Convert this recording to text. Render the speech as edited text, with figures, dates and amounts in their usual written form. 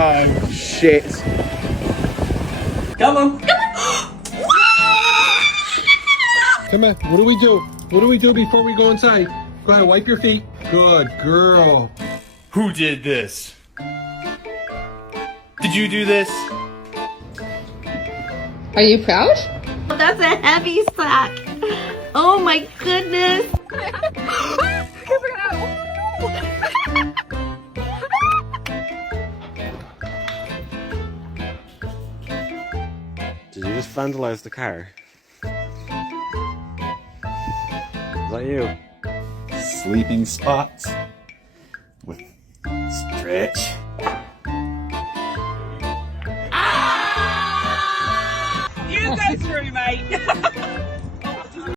Oh, shit. Come on. Come on, what do we do? What do we do before we go inside? Go ahead, wipe your feet. Good girl. Who did this? Did you do this? Are you proud? That's a heavy sack. Oh my goodness. Did you just vandalize the car? Is that you? Sleeping spots with stretch.